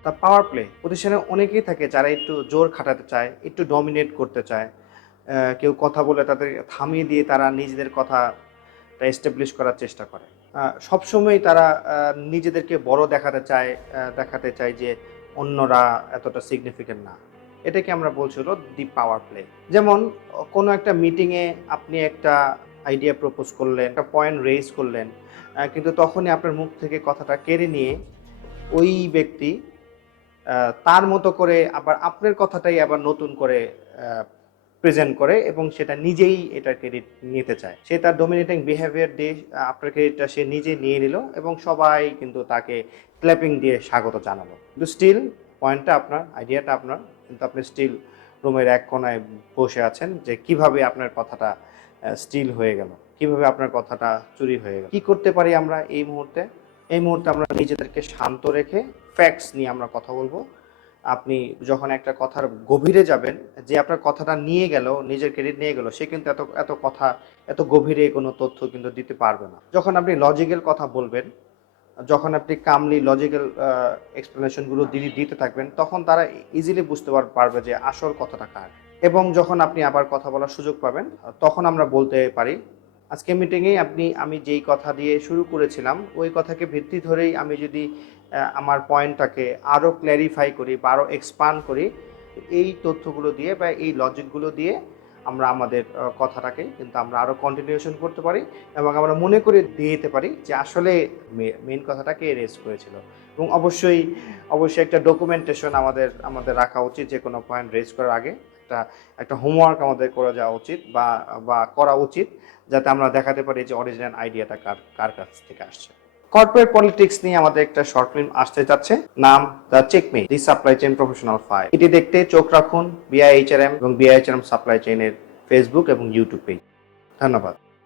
তা power play প্রতিষ্ঠানে অনেকেই থাকে যারা একটু জোর খাটাতে চায়, একটু ডমিনেট করতে চায়। কেউ কথা বলে তাদের থামিয়ে দিয়ে তারা নিজেদের কথাটা এস্টাবলিশ করার চেষ্টা করে। সবসময় তারা নিজেদেরকে বড় দেখাতে চায় যে অন্যরা এতটা সিগনিফিকেন্ট না। এটাকে আমরা বলছি হলো দি পাওয়ার প্লে। যেমন কোনো একটা মিটিংয়ে আপনি একটা আইডিয়া প্রপোজ করলেন, একটা পয়েন্ট রেইজ করলেন, কিন্তু তখনই আপনার মুখ থেকে কথাটা কেড়ে নিয়ে ওই ব্যক্তি তার মতো করে আবার আপনার কথাটাই আবার নতুন করে প্রেজেন্ট করে এবং সেটা নিজেই এটার ক্রেডিট নিতে চায়। সে তার ডমিনেটিং বিহেভিয়ার দিয়ে আপনার ক্রেডিটটা সে নিজে নিয়ে নিল এবং সবাই কিন্তু তাকে ক্ল্যাপিং দিয়ে স্বাগত জানালো। কিন্তু স্টিল পয়েন্টটা আপনার, আইডিয়াটা আপনার, কিন্তু আপনি স্টিল রুমের এক কোনায় বসে আছেন যে কিভাবে আপনার কথাটা স্টিল হয়ে গেল, কিভাবে আপনার কথাটা চুরি হয়ে গেল। কি করতে পারি আমরা এই মুহূর্তে? এই মুহূর্তে আমরা নিজেদেরকে শান্ত রেখে ফ্যাক্টস নিয়ে আমরা কথা বলবো। আপনি যখন একটা কথার গভীরে যাবেন, যে আপনার কথাটা নিয়ে গেল, নিজের ক্রেডিট নিয়ে গেল, সে কিন্তু এত গভীরে কোনো তথ্য কিন্তু দিতে পারবে না। যখন আপনি লজিক্যাল কথা বলবেন, যখন আপনি কামলি লজিক্যাল এক্সপ্লেনেশনগুলো দিতে থাকবেন, তখন তারা ইজিলি বুঝতে পারবে যে আসল কথাটা কার। এবং যখন আপনি আবার কথা বলার সুযোগ পাবেন, তখন আমরা বলতে পারি, আজকে মিটিংয়ে আমি যেই কথা দিয়ে শুরু করেছিলাম ওই কথাকে ভিত্তি ধরেই আমি যদি আমার পয়েন্টটাকে আরও ক্ল্যারিফাই করি বা আরও এক্সপান্ড করি, এই তথ্যগুলো দিয়ে বা এই লজিকগুলো দিয়ে আমরা আমাদের কথাটাকে কিন্তু আমরা আরও কন্টিনিউশন করতে পারি এবং আমরা মনে করে দিতে পারি যে আসলে মেইন কথাটাকে রেজ করেছিল। এবং অবশ্যই একটা ডকুমেন্টেশন আমাদের রাখা উচিত যে কোনো পয়েন্ট রেজ করার আগে। একটা হোমওয়ার্ক আমাদের করে যাওয়া উচিত বা করা উচিত, যাতে আমরা দেখাতে পারি যে অরিজিনাল আইডিয়াটা কার কাছ থেকে আসছে। কর্পোরেট পলিটিক্স নিয়ে আমাদের একটা শর্ট ফিল্ম আসতে যাচ্ছে, নাম the checkmate, the supply chain professional file. এটি দেখতে চোখ রাখুন বিআইএইচআরএম এবং বিআইএইচআরএম সাপ্লাই চেইনের ফেসবুক এবং ইউটিউব পেজ। ধন্যবাদ।